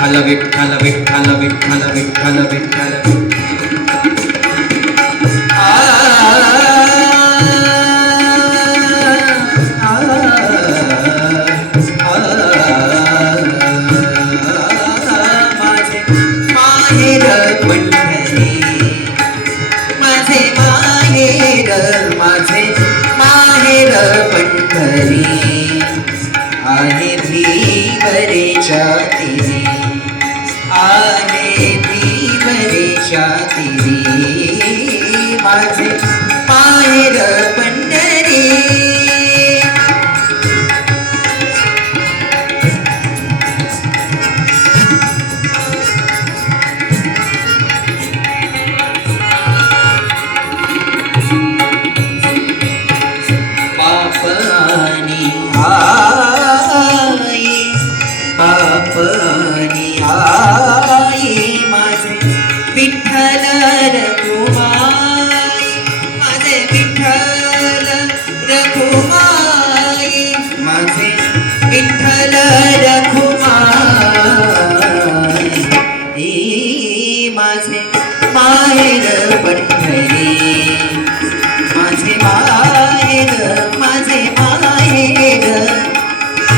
विठ्ठल विठ्ठल विठ्ठल विठ्ठल विठ्ठल विठ्ठल माझे माहेर पंढरी. माझे माहेर माझे माहेर आले आहे भीवरेच्या तिरी. माझे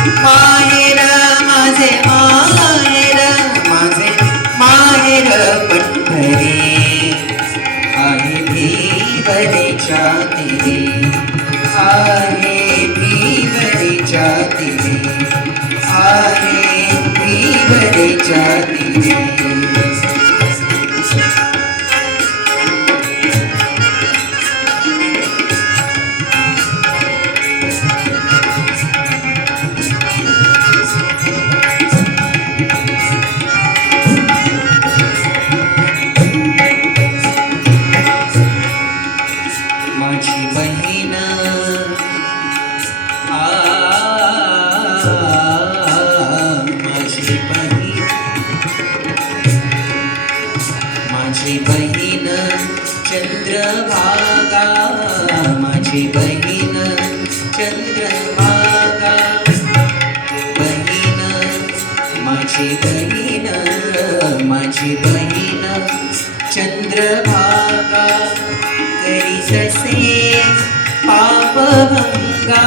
माहेर माझे माहेर माझे माहेर पंढरी आहे भीवरेच्या तिरी आहे भीवरेच्या तिरी आहे भीवरेच्या तिरी माझी बहीण चंद्रभागा माझी बहीण चंद्रभागा. बहीण माझी बहीण माझी बहीण चंद्रभागा. करी ससे पापभंगा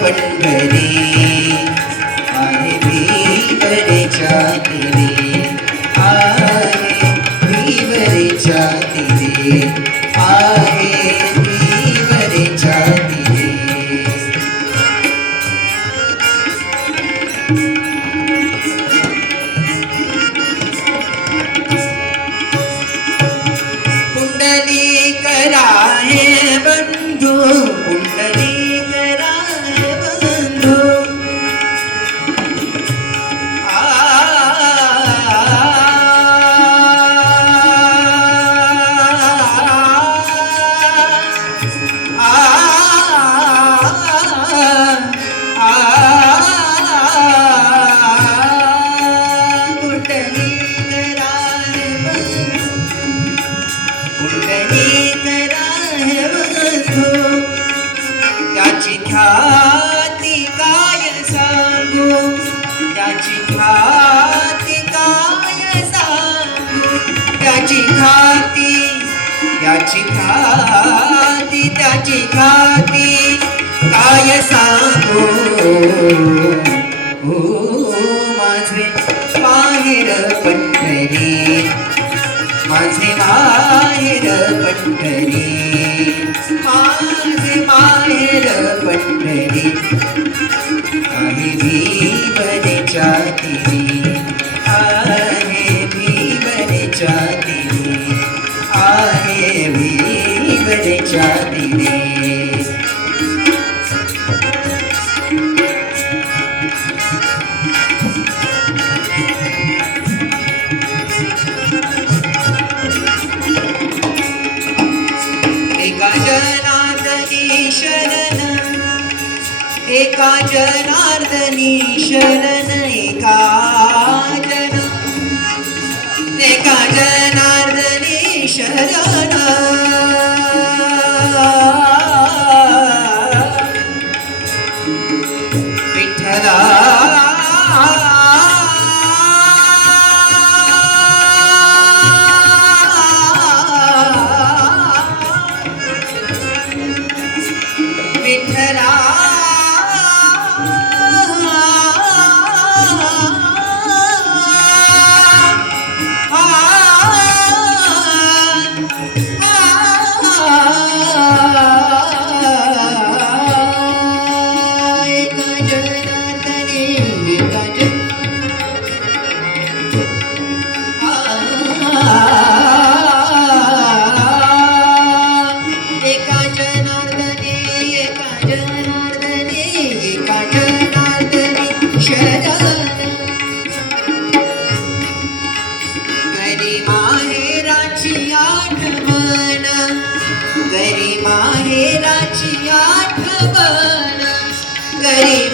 पंढरी आहे भीवरेच्या तिरी आहे भीवरेच्या तिरी आहे भीवरेच्या तिरी ख्याती काय सांगू? त्याची ख्याती काय सांगू? त्याची ख्याती त्याची ख्याती त्याची ख्याती काय सांगू? ओ माझे माहेर पंढरी माझे माहेर पंढरी. माझे माहेर पंढरी आहे भीवरेच्या तिरी आहे भीवरेच्या तिरी आहे भीवरेच्या तिरी एका जनार्दनी शरण एका जना एका जनार्दनी शरण. माहेराची आठवण घरी